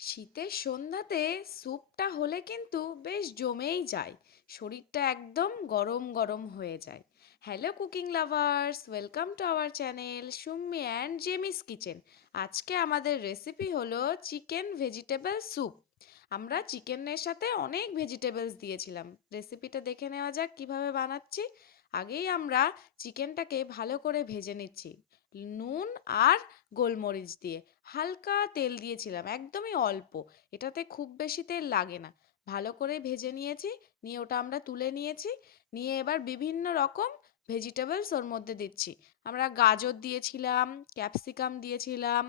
শীতের সন্ধ্যাতে স্যুপটা হলে কিন্তু বেশ জমেই যায়। শরীরটা একদম গরম গরম হয়ে যায়। Hello cooking lovers, welcome to our channel Summi and Jemis kitchen. আজকে আমাদের রেসিপি হলো চিকেন ভেজিটেবল স্যুপ। আমরা চিকেনের সাথে অনেক ভেজিটেবলস দিয়েছিলাম। রেসিপিটা দেখে নেওয়া যাক কিভাবে বানাচ্ছি। আগেই আমরা চিকেনটাকে ভালো করে ভেজে নিচ্ছি নুন আর গোলমরিচ দিয়ে। হালকা তেল দিয়েছিলাম, একদমই অল্প, এটাতে খুব বেশি তেল লাগে না। ভালো করে ভেজে নিয়েছি, নিয়ে ওটা আমরা তুলে নিয়েছি। নিয়ে এবার বিভিন্ন রকম ভেজিটেবলস ওর মধ্যে দিচ্ছি। আমরা গাজর দিয়েছিলাম, ক্যাপসিকাম দিয়েছিলাম,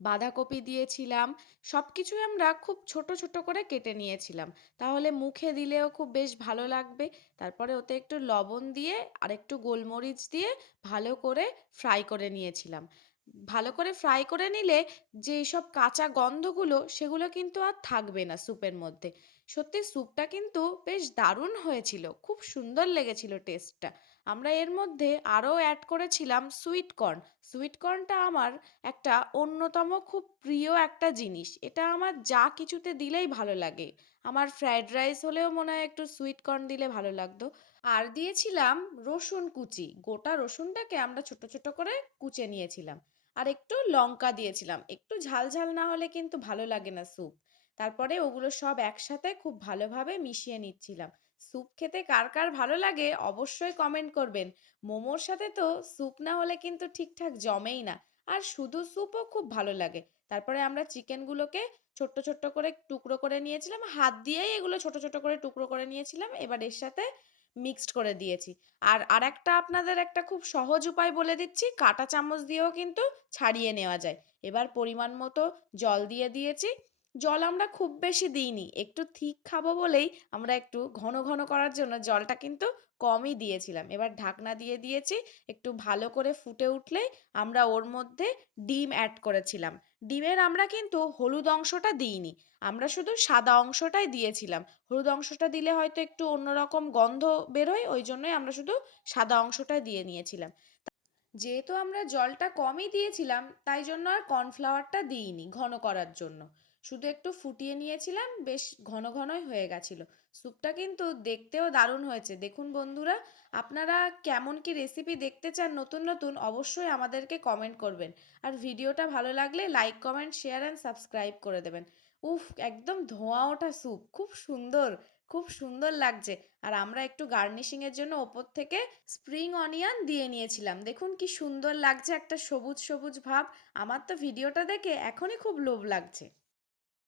বাঁধাকপি দিয়েছিলাম। সব কিছুই আমরা খুব ছোট ছোট করে কেটে নিয়েছিলাম, তাহলে মুখে দিলেও খুব বেশ ভালো লাগবে। তারপরে ওতে একটু লবণ দিয়ে আর একটু গোলমরিচ দিয়ে ভালো করে ফ্রাই করে নিয়েছিলাম। ভালো করে ফ্রাই করে নিলে যে সব কাঁচা গন্ধগুলো সেগুলো কিন্তু আর থাকবে না স্যুপের মধ্যে। সত্যি স্যুপটা কিন্তু বেশ দারুণ হয়েছিল, খুব সুন্দর লেগেছিল টেস্টটা। আমরা এর মধ্যে আরও অ্যাড করেছিলাম সুইট কর্ন। সুইট কর্নটা আমার একটা অন্যতম খুব প্রিয় একটা জিনিস, এটা আমার যা কিছুতে দিলেই ভালো লাগে। আমার ফ্রায়েড রাইস হলেও মনে হয় একটু সুইট কর্ন দিলে ভালো লাগতো। আর দিয়েছিলাম রসুন কুচি, গোটা রসুনটাকে আমরা ছোট ছোট করে কুচে নিয়েছিলাম। আর একটু লঙ্কা দিয়েছিলাম, একটু ঝাল ঝাল না হলে কিন্তু ভালো লাগে না স্যুপ। তারপরে ওগুলো সব একসাথে খুব ভালোভাবে মিশিয়ে নিচ্ছিলাম। স্যুপ খেতে কার কার ভালো লাগে অবশ্যই কমেন্ট করবেন। মোমোর সাথে তো স্যুপ না হলে কিন্তু ঠিকঠাক জমেই না। আর শুধু স্যুপও খুব ভালো লাগে। তারপরে আমরা চিকেনগুলোকে ছোট্ট ছোট্ট করে টুকরো করে নিয়েছিলাম, হাত দিয়েই এগুলো ছোট ছোট করে টুকরো করে নিয়েছিলাম, এবার এর সাথে মিক্সড করে দিয়েছি। আর আরেকটা আপনাদের একটা খুব সহজ উপায় বলে দিচ্ছি, কাঁটা চামচ দিয়েও কিন্তু ছাড়িয়ে নেওয়া যায়। এবার পরিমাণ মতো জল দিয়ে দিয়েছি। জল আমরা খুব বেশি দিইনি, একটু থিক খাবো বলেই আমরা একটু ঘন ঘন করার জন্য জলটা কিন্তু কমই দিয়েছিলাম। এবার ঢাকনা দিয়ে দিয়েছি। একটু ভালো করে ফুটে উঠলেই আমরা ওর মধ্যে ডিম অ্যাড করেছিলাম। ডিমের আমরা কিন্তু হলুদ অংশটা দিইনি, আমরা শুধু সাদা অংশটাই দিয়েছিলাম। হলুদ অংশটা দিলে হয়তো একটু অন্যরকম গন্ধ বেরোয়, ওই জন্যই আমরা শুধু সাদা অংশটাই দিয়ে নিয়েছিলাম। যেহেতু আমরা জলটা কমই দিয়েছিলাম তাই জন্য আর কর্নফ্লাওয়ারটা দিইনি ঘন করার জন্য। শুধু একটু ফুটিয়ে নিয়েছিলাম, বেশ ঘন ঘনই হয়ে গেছিলো। স্যুপটা কিন্তু দেখতেও দারুণ হয়েছে। দেখুন বন্ধুরা, আপনারা কেমন কি রেসিপি দেখতে চান নতুন নতুন অবশ্যই আমাদেরকে কমেন্ট করবেন। আর ভিডিওটা ভালো লাগলে like comment share and subscribe করে দেবেন। উফ, একদম ধোঁয়া ওঠা স্যুপ, খুব সুন্দর, খুব সুন্দর লাগছে। আর আমরা একটু গার্নিশিংয়ের জন্য ওপর থেকে স্প্রিং অনিয়ন দিয়ে নিয়েছিলাম। দেখুন কি সুন্দর লাগছে, একটা সবুজ সবুজ ভাব। আমার তো ভিডিওটা দেখে এখনই খুব লোভ লাগছে।